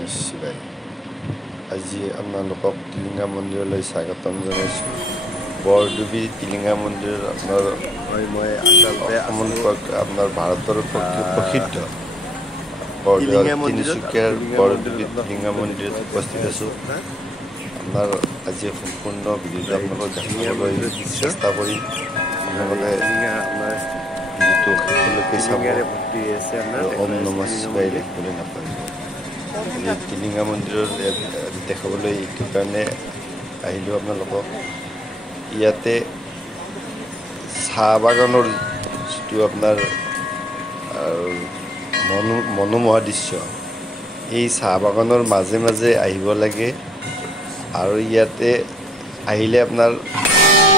নমঃ শিৱায়। আজি আপোনালোকক টিলিঙা মন্দিৰলৈ স্বাগতম জনাইছোঁ। বৰডুবি টিলিঙা মন্দিৰ আপোনাৰ আপোনাৰ ভাৰতৰ প্ৰসিদ্ধ তিনিচুকীয়াৰ বৰডুবি টিলিঙা মন্দিৰত উপস্থিত আছোঁ। আপোনাৰ আজি সম্পূৰ্ণ ভিডিঅ'টো আপোনালোকক দেখাবলৈ চেষ্টা কৰিম। আপোনালোকে ভিডিঅ'টো শেষলৈকে চাব আৰু ওম নমঃ শিৱায় লিখিবলৈ নাপাহৰিব। এই টিলিঙা মন্দিৰৰ দেখাবলৈ এইটো কাৰণে আহিলোঁ আপোনালোকক। ইয়াতে চাহ বাগানৰ যিটো আপোনাৰ মনোমোহা দৃশ্য, এই চাহ বাগানৰ মাজে মাজে আহিব লাগে আৰু ইয়াতে আহিলে আপোনাৰ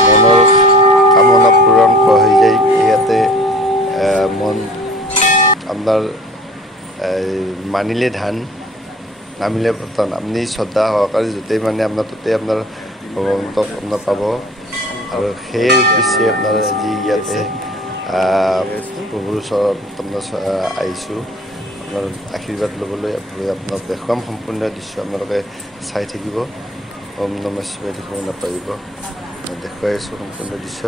মনৰ কামনা পূৰণ হৈ যায়। ইয়াতে মন আপোনাৰ মানিলে ধান, নামিলে পতন। আপুনি শ্ৰদ্ধা সহকাৰে য'তেই মানে আপোনাৰ ত'তেই আপোনাৰ ভগৱন্তক আপোনাৰ পাব। আৰু সেই উদ্দেশ্যে আপোনাৰ আজি ইয়াতে প্ৰভুৰ ওচৰত আপোনাৰ আহিছোঁ, আপোনাৰ আশীৰ্বাদ ল'বলৈ। আপোনাক দেখুৱাম সম্পূৰ্ণ দৃশ্য, আপোনালোকে চাই থাকিব। ওম নমঃ শিৱায় দেখিব নাপাহৰিব। দেখুৱাই আছোঁ সম্পূৰ্ণ দৃশ্য।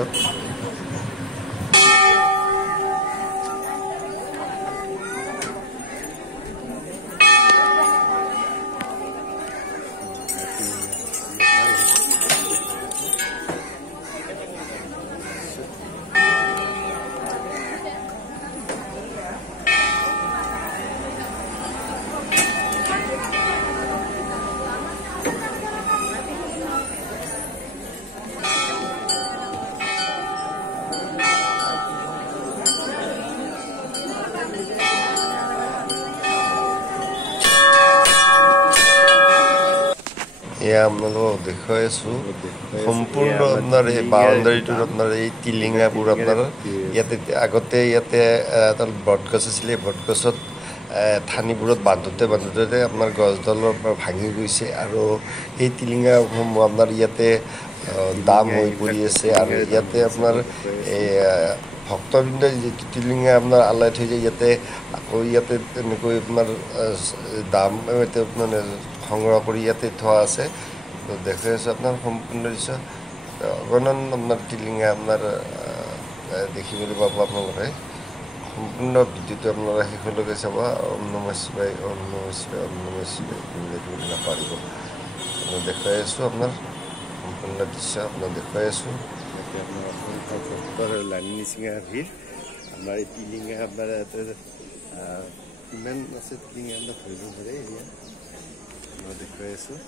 এয়া আপোনালোকক দেখুৱাই আছোঁ সম্পূৰ্ণ আপোনাৰ এই বাউণ্ডাৰীটোত আপোনাৰ এই টিলিঙাবোৰ আপোনাৰ আগতে ইয়াতে এটা বটগছ আছিলে। বটগছত ঠানিবোৰত বান্ধোতে আপোনাৰ গছডালৰ ভাঙি গৈছে আৰু সেই টিলিঙাসমূহ আপোনাৰ ইয়াতে দাম হৈ পৰি আছে। আৰু ইয়াতে আপোনাৰ এই ভক্তবৃন্দই যিটো টিলিঙা আপোনাৰ আলাই থৈ যায়, ইয়াতে আকৌ ইয়াতে তেনেকৈ আপোনাৰ দাম মানে সংগ্ৰহ কৰি ইয়াতে থোৱা আছে। দেখুৱাই আছোঁ আপোনাৰ সম্পূৰ্ণ দৃশ্য। অগণন আপোনাৰ টিলিঙা আপোনাৰ দেখিবলৈ পাব আপোনালোকে। সম্পূৰ্ণ ভিডিঅ'টো আপোনালোকে শেষলৈকে চাব। ওম নমঃ শিৱায়, ওম নমঃ শিৱায়, ওম নমঃ শিৱায় দেখিবলৈ নাপাহৰিব। দেখুৱাই আছোঁ আপোনাৰ সম্পূৰ্ণ দৃশ্য আপোনাক দেখুৱাই আছোঁ। ইয়াতে আপোনাৰ অসংখ্য ভক্তৰ লানি নিচিঙা ভিৰ। আমাৰ এই টিলিঙা আপোনাৰ ইয়াতে কিমান আছে টিলিঙা আপোনাৰ ধৰিব নোৱাৰে। এৰিয়া মই দেখুৱাই আছোঁ।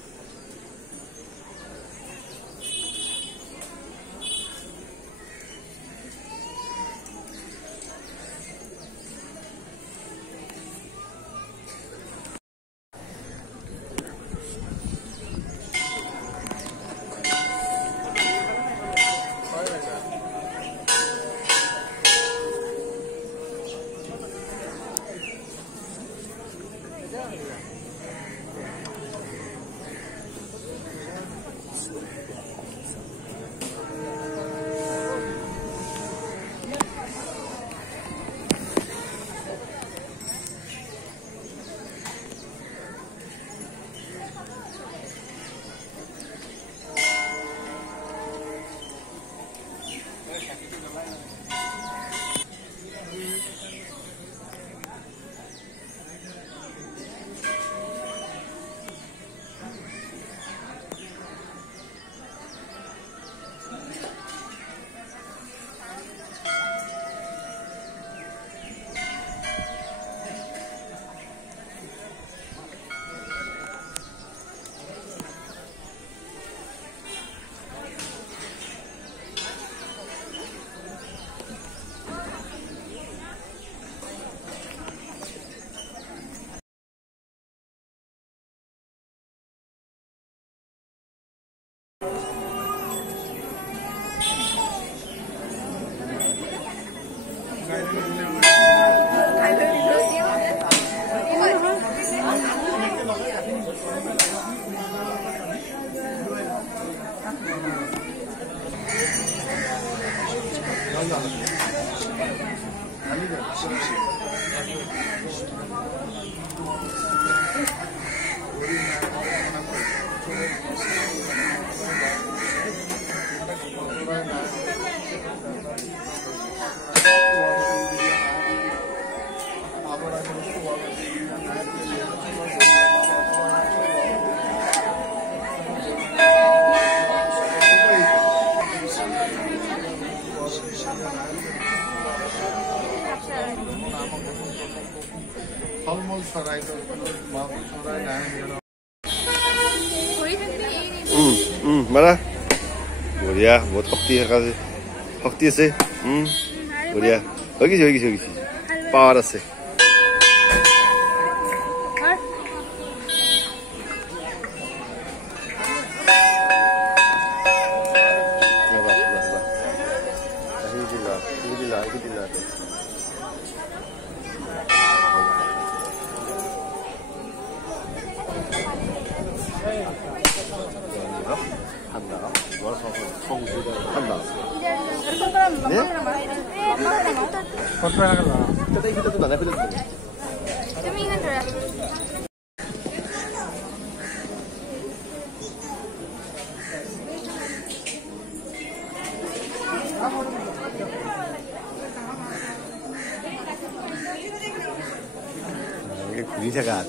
মাৰা বঢ়িয়া বহুত শক্তি আছে বঢ়িয়া হৈ গৈছে পাৱাৰ আছে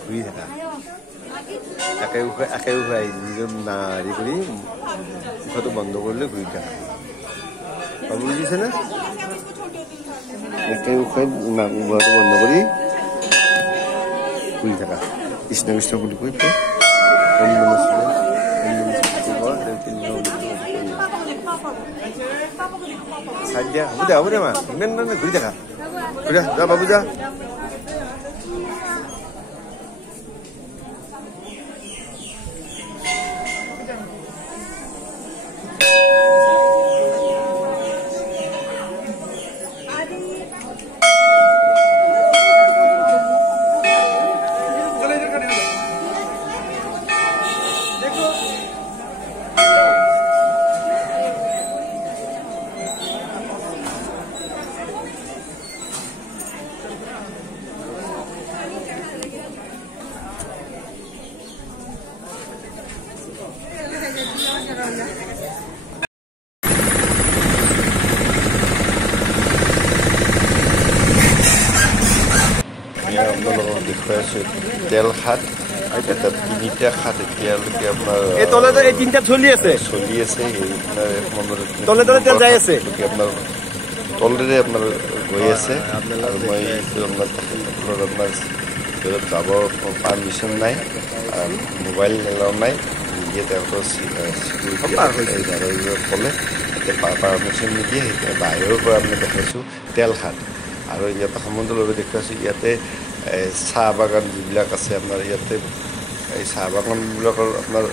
ঘূৰি থাকা একে উখাই নিজৰ হেৰি কৰি মুখটো বন্ধ কৰিলে ঘূৰি থাকা বুজিছেনে একে উখাই মুখটো বন্ধ কৰি ঘূৰি থাকা কৃষ্ণ কৃষ্ণ বুলি কৈ হ'ব দে মা ইমান মানে ঘূৰি থাকা যা বাবু যা দেখুৱাই আছো তেল খাট এটা তিনিটা খাট এতিয়ালৈকে আপোনাৰ এই তিনিটা চলি আছে আপোনাৰ তলেৰে আপোনাৰ গৈ আছে আৰু মই আপোনাৰ যাব পাৰ্মিশ্যন নাই মোবাইল এলাও নাই নিজে তেওঁলোকৰ ক'লে এতিয়া পাৰ্মিশ্যন নিদিয়ে সেইতিয়া বাহিৰৰ পৰা আমি দেখাইছোঁ তেল খাট আৰু ইয়াতে সমুদ্ৰলৈ দেখুৱাইছোঁ ইয়াতে চাহ বাগান যিবিলাক আছে আপোনাৰ ইয়াতে এই চাহ বাগানবিলাকৰ আপোনাৰ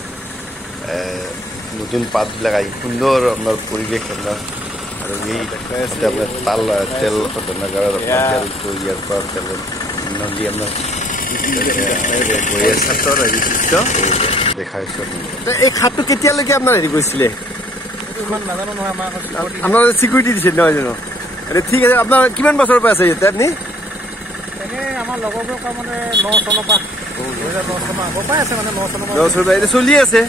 নতুন পাতবিলাক আহি সুন্দৰ আপোনাৰ পৰিৱেশ আপোনাৰ আৰু এই আপোনাৰ তেল শোধনাগাৰ তেল ইয়াৰ পৰা তেল নদী আপোনাৰ দেখাইছোঁ এই খাটটো কেতিয়ালৈকে আপোনাৰ হেৰি কৰিছিলে নাজানো নহয় আপোনাৰ চিকিউৰিটি দিছে নহয় জানো ঠিক আছে আপোনাৰ কিমান বছৰৰ পৰা আছে ইয়াতে আপুনি আমাৰ লগৰবোৰৰ পৰা মানে 9 চনৰ পৰা 2009 চনৰ আগৰ পৰাই আছে মানে 9 চনৰ পৰা 10 চনৰ পৰা চলি আছে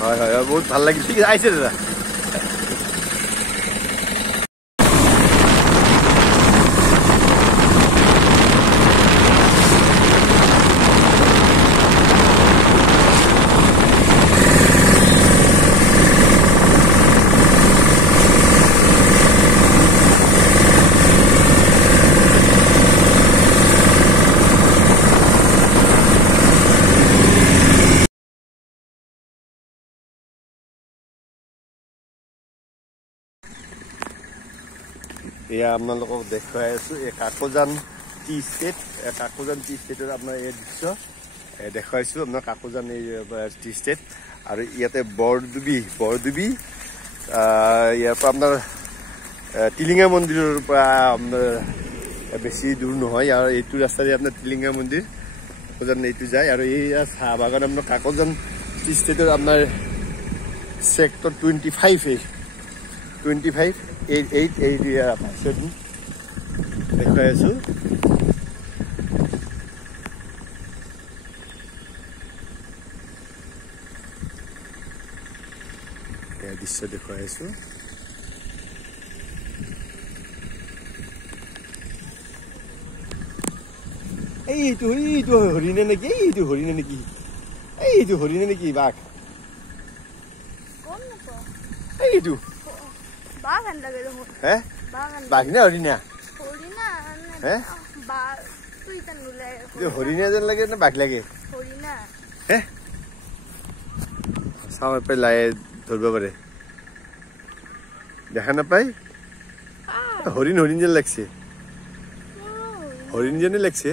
হয় বহুত ভাল লাগিল ঠিক আছে আহিছে দাদা এয়া আপোনালোকক দেখুৱাই আছো এই কাকোজান টি ষ্টেটৰ আপোনাৰ এই দৃশ্য দেখুৱাইছো আপোনাৰ কাকোজান এই টি ষ্টেট আৰু ইয়াতে বৰদুবি ইয়াৰ পৰা আপোনাৰ টিলিঙা মন্দিৰৰ পৰা আপোনাৰ বেছি দূৰ নহয় আৰু এইটো ৰাস্তাৰে আপোনাৰ টিলিঙা মন্দিৰ কাকোজান এইটো যায় আৰু এই চাহ বাগান আপোনাৰ কাকোজান টি ষ্টেটৰ আপোনাৰ চেক্টৰ 25 এৰিয়া দেখুৱাই আছো দৃশ্য দেখুৱাই আছো এইটো হৰিণে নেকি এইটো হৰিণে নেকি বাঘ এইটো বাগান লাগে হে বাঘ না হরিণা হরিণা হে তুই ইটা নুলাই হরিণা যেন লাগে না বাঘ লাগে হরিণা হে চাও এপাই লাই ধরব পারে দেখা নাপায় হরিণ হরিণ যেন লাগছে হরিণ যেন লাগছে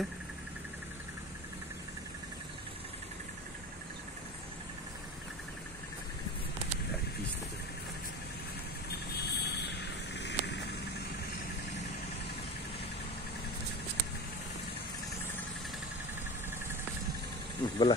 बोला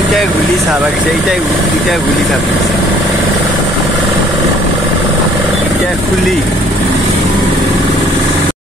ইটা গুলি সারা গেছে ইটা গুলি সারা গেছে ইটা খুলি